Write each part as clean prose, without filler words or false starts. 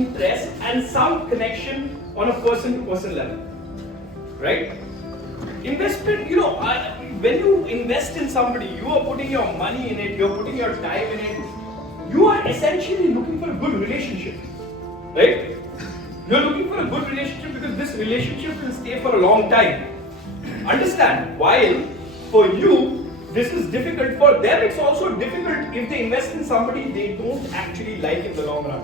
interest and some connection on a person-to-person level, right? Investment, when you invest in somebody, you are putting your money in it, you're putting your time in it. You are essentially looking for a good relationship, right? You're looking for a good relationship because this relationship will stay for a long time. Understand, while for you, this is difficult, for them it's also difficult if they invest in somebody they don't actually like in the long run.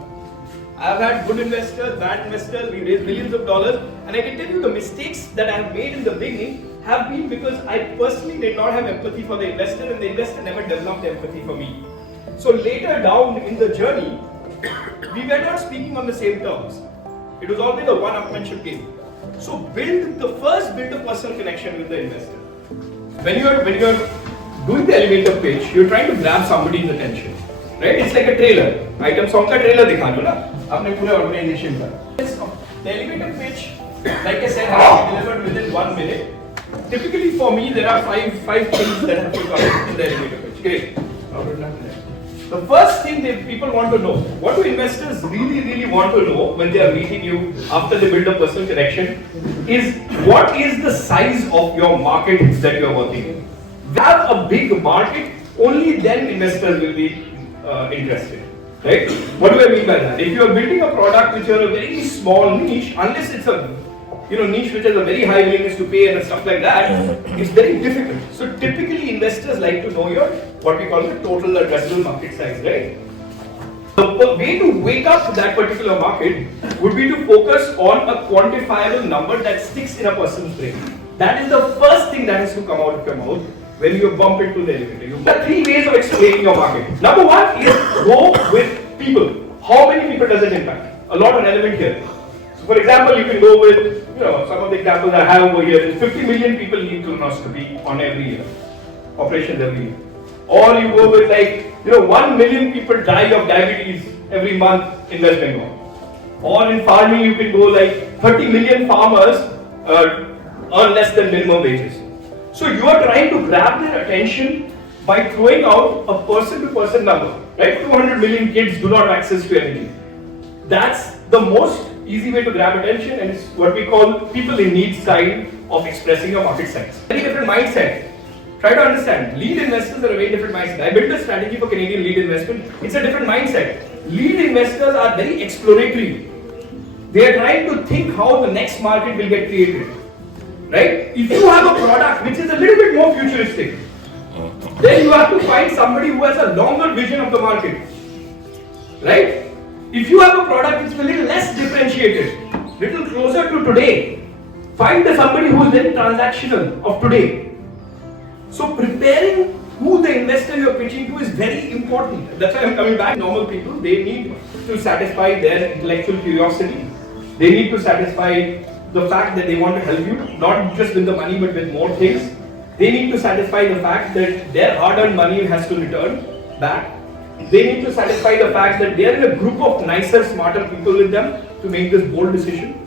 I've had good investors, bad investors, we raised millions of dollars, and I can tell you the mistakes that I have made in the beginning have been because I personally did not have empathy for the investor and the investor never developed empathy for me. So later down in the journey, we were not speaking on the same terms. It was always a one-upmanship game. So build a personal connection with the investor. When you're doing the elevator pitch, you're trying to grab somebody's attention, right? It's like a trailer. Item song ka trailer dikha do na, apne pure organization ka. The elevator pitch, like I said, has to be delivered within 1 minute. Typically for me, there are five things that have to come in the elevator pitch. Great. The first thing that people want to know, what do investors really want to know when they are meeting you after they build a personal connection, is what is the size of your market that you are working in. If you have a big market, only then investors will be interested. Right? What do I mean by that? If you are building a product which is a very small niche, unless it's a niche which has a very high willingness to pay and stuff like that, it's very difficult. So typically investors like to know your what we call the total addressable market size, right? The way to wake up that particular market would be to focus on a quantifiable number that sticks in a person's brain. That is the first thing that has to come out of your mouth when you bump into the elevator. You have 3 ways of explaining your market. Number 1 is go with people. How many people does it impact? A lot of relevant here. So for example, you can go with, some of the examples I have over here is 50 million people need colonoscopy on every year, operations every year. Or you go with 1 million people die of diabetes every month in West Bengal. Or in farming, you can go 30 million farmers earn less than minimum wages. So you are trying to grab their attention by throwing out a person-to-person number, right? 200 million kids do not have access to energy. That's the most easy way to grab attention, and it's what we call people in need side of expressing your market size. Very different mindset. Try to understand, lead investors are a very different mindset. I built a strategy for Canadian lead investment. It's a different mindset. Lead investors are very exploratory. They are trying to think how the next market will get created. Right? If you have a product which is a little bit more futuristic, then you have to find somebody who has a longer vision of the market. Right? If you have a product which is a little less differentiated, little closer to today, find somebody who is very transactional of today. So preparing who the investor you are pitching to is very important. That's why I'm coming back. Normal people, they need to satisfy their intellectual curiosity. They need to satisfy the fact that they want to help you, not just with the money but with more things. They need to satisfy the fact that their hard-earned money has to return back. They need to satisfy the fact that they are in a group of nicer, smarter people with them to make this bold decision.